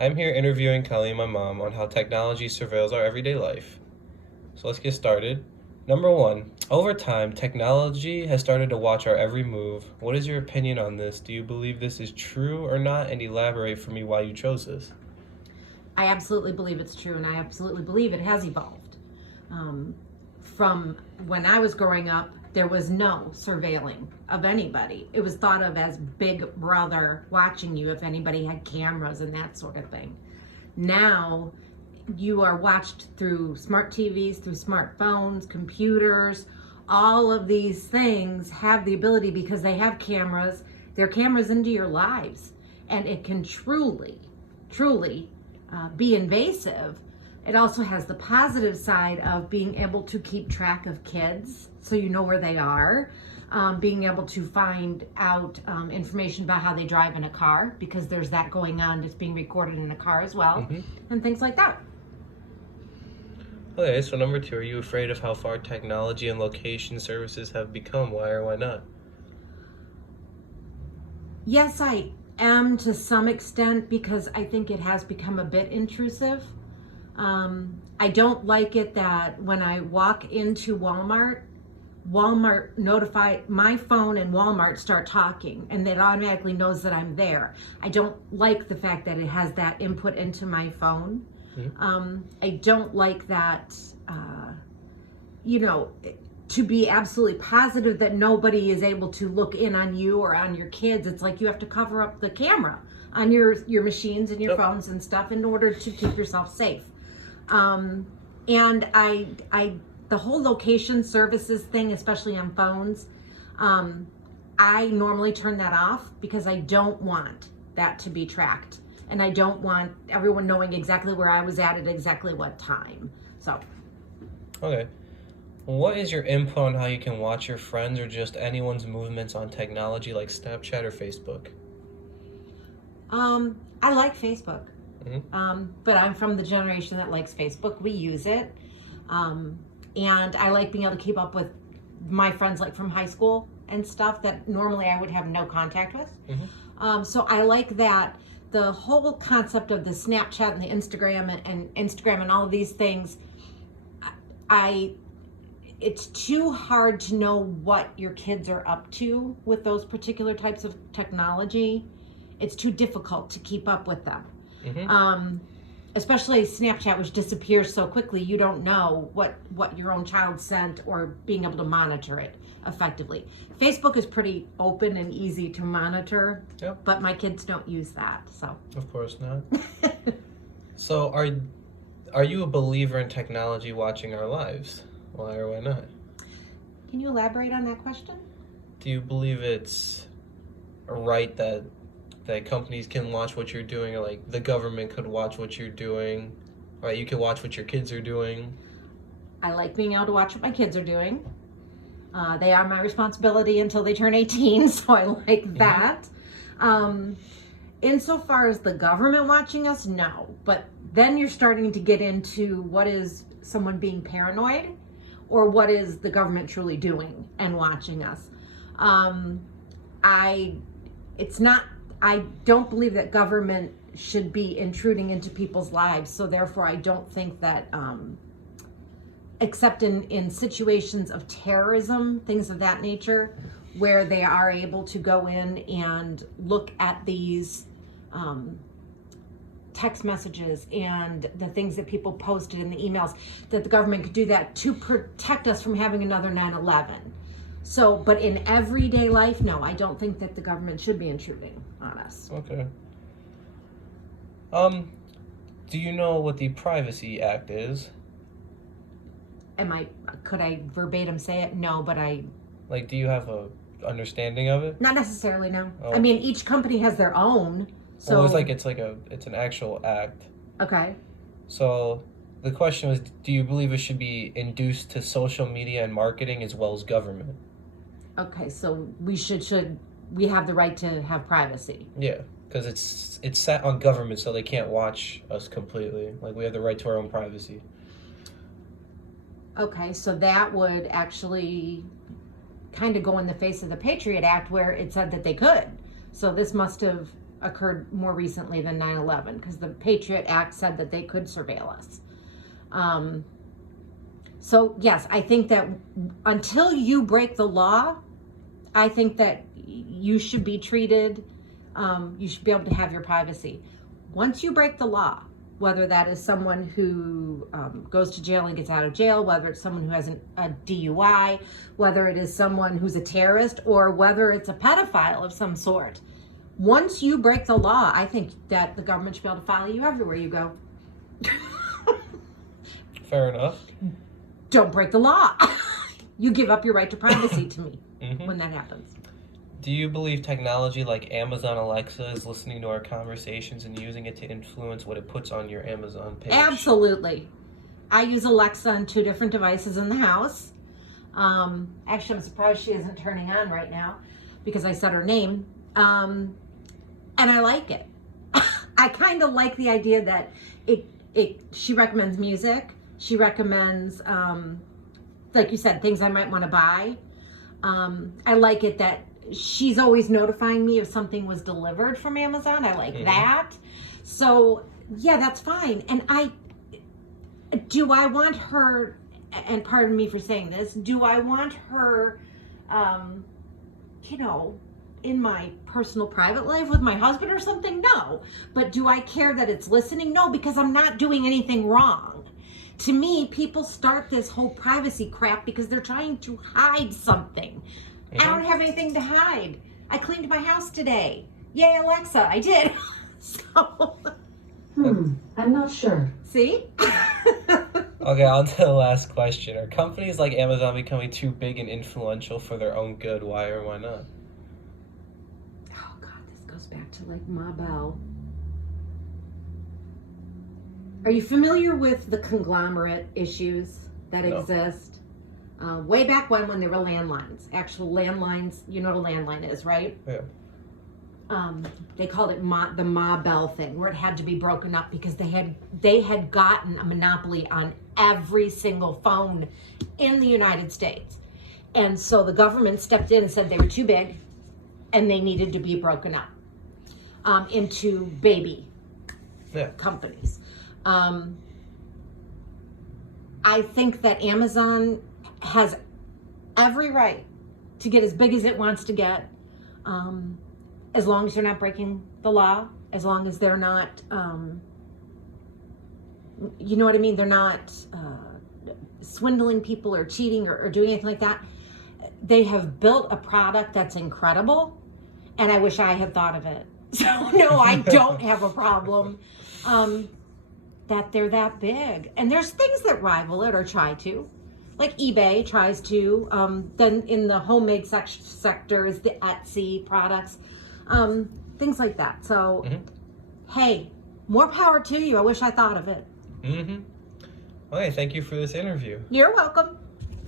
I'm here interviewing Kelly, my mom, on how technology surveils our everyday life. So let's get started. Number one, over time, technology has started to watch our every move. What is your opinion on this? Do you believe this is true or not? And elaborate for me why you chose this. I absolutely believe it's true, and I absolutely believe it has evolved. From when I was growing up, there was no surveilling of anybody. It was thought of as Big Brother watching you if anybody had cameras and that sort of thing. Now, you are watched through smart TVs, through smartphones, computers. All of these things have the ability, because they have cameras, they're cameras into your lives. And it can truly be invasive. It also has the positive side of being able to keep track of kids so you know where they are, being able to find out information about how they drive in a car, because there's that going on that's being recorded in a car as well, and things like that. Okay, so number two, are you afraid of how far technology and location services have become? Why or why not? Yes, I am to some extent, because I think it has become a bit intrusive. I don't like it that when I walk into Walmart notify my phone, and Walmart start talking, and it automatically knows that I'm there. I don't like the fact that it has that input into my phone. I don't like that, to be absolutely positive that nobody is able to look in on you or on your kids. It's like you have to cover up the camera on your machines and your phones and stuff in order to keep yourself safe. And the whole location services thing, especially on phones, I normally turn that off, because I don't want that to be tracked. And I don't want everyone knowing exactly where I was at exactly what time. So. Okay. What is your input on how you can watch your friends or just anyone's movements on technology like Snapchat or Facebook? I like Facebook. But I'm from the generation that likes Facebook. We use it. And I like being able to keep up with my friends, like from high school and stuff, that normally I would have no contact with. So I like that. The whole concept of the Snapchat and the Instagram and all of these things, it's too hard to know what your kids are up to with those particular types of technology. It's too difficult to keep up with them. Especially Snapchat, which disappears so quickly. You don't know what your own child sent, or being able to monitor it effectively. Facebook is pretty open and easy to monitor, but my kids don't use that. So Of course not. So are you a believer in technology watching our lives? Why or why not? Can you elaborate on that question? Do you believe it's right that companies can watch what you're doing, or like the government could watch what you're doing, or you can watch what your kids are doing? I like being able to watch what my kids are doing. They are my responsibility until they turn 18, so I like that. Insofar as the government watching us, no. But then you're starting to get into what is someone being paranoid, or what is the government truly doing and watching us. I don't believe that government should be intruding into people's lives, so therefore I don't think that, except in situations of terrorism, things of that nature, where they are able to go in and look at these text messages and the things that people posted in the emails, that the government could do that to protect us from having another 9/11. So, but in everyday life, no, I don't think that the government should be intruding on us. Okay. Do you know what the Privacy Act is? Could I verbatim say it? No, but Like, do you have a understanding of it? not necessarily, no. Oh. I mean, each company has their own. So Well, it's an actual act. Okay. So the question was, do you believe it should be induced to social media and marketing as well as government? Okay, so we have the right to have privacy. Yeah, because it's set on government, so they can't watch us completely. Like, we have the right to our own privacy. Okay, so that would actually kind of go in the face of the Patriot Act, where it said that they could. So this must have occurred more recently than 9/11 because the Patriot Act said that they could surveil us. So yes, I think that until you break the law, I think that you should be treated, you should be able to have your privacy. Once you break the law, whether that is someone who goes to jail and gets out of jail, whether it's someone who has a DUI, whether it is someone who's a terrorist, or whether it's a pedophile of some sort, once you break the law, I think that the government should be able to follow you everywhere you go. Fair enough. Don't break the law. You give up your right to privacy to me when that happens. Do you believe technology like Amazon Alexa is listening to our conversations and using it to influence what it puts on your Amazon page? Absolutely. I use Alexa on 2 different devices in the house. Actually, I'm surprised she isn't turning on right now because I said her name. And I like it. I kind of like the idea that she recommends music. She recommends, like you said, things I might want to buy. I like it that she's always notifying me if something was delivered from Amazon. I like that. So yeah, that's fine. And do I want her, and pardon me for saying this, do I want her, in my personal private life with my husband or something? No. But do I care that it's listening? No, because I'm not doing anything wrong. To me, people start this whole privacy crap because they're trying to hide something. I don't have anything to hide. I cleaned my house today. Yay, Alexa, I did. So. I'm not sure. See? Okay, on to the last question. Are companies like Amazon becoming too big and influential for their own good? Why or why not? Oh God, this goes back to like Ma Bell. Are you familiar with the conglomerate issues that exist? Way back when there were landlines, actual landlines, you know what a landline is, right? Yeah. They called it the Ma Bell thing, where it had to be broken up because they had gotten a monopoly on every single phone in the United States. And so the government stepped in and said they were too big and they needed to be broken up into baby companies. I think that Amazon has every right to get as big as it wants to get, as long as they're not breaking the law, as long as they're not, you know what I mean? They're not swindling people or cheating or doing anything like that. They have built a product that's incredible, and I wish I had thought of it. So no, I don't have a problem that they're that big. And there's things that rival it or try to. Like eBay tries to. Then in the homemade sector is the Etsy products. Things like that. So, hey, more power to you. I wish I thought of it. Okay, thank you for this interview. You're welcome.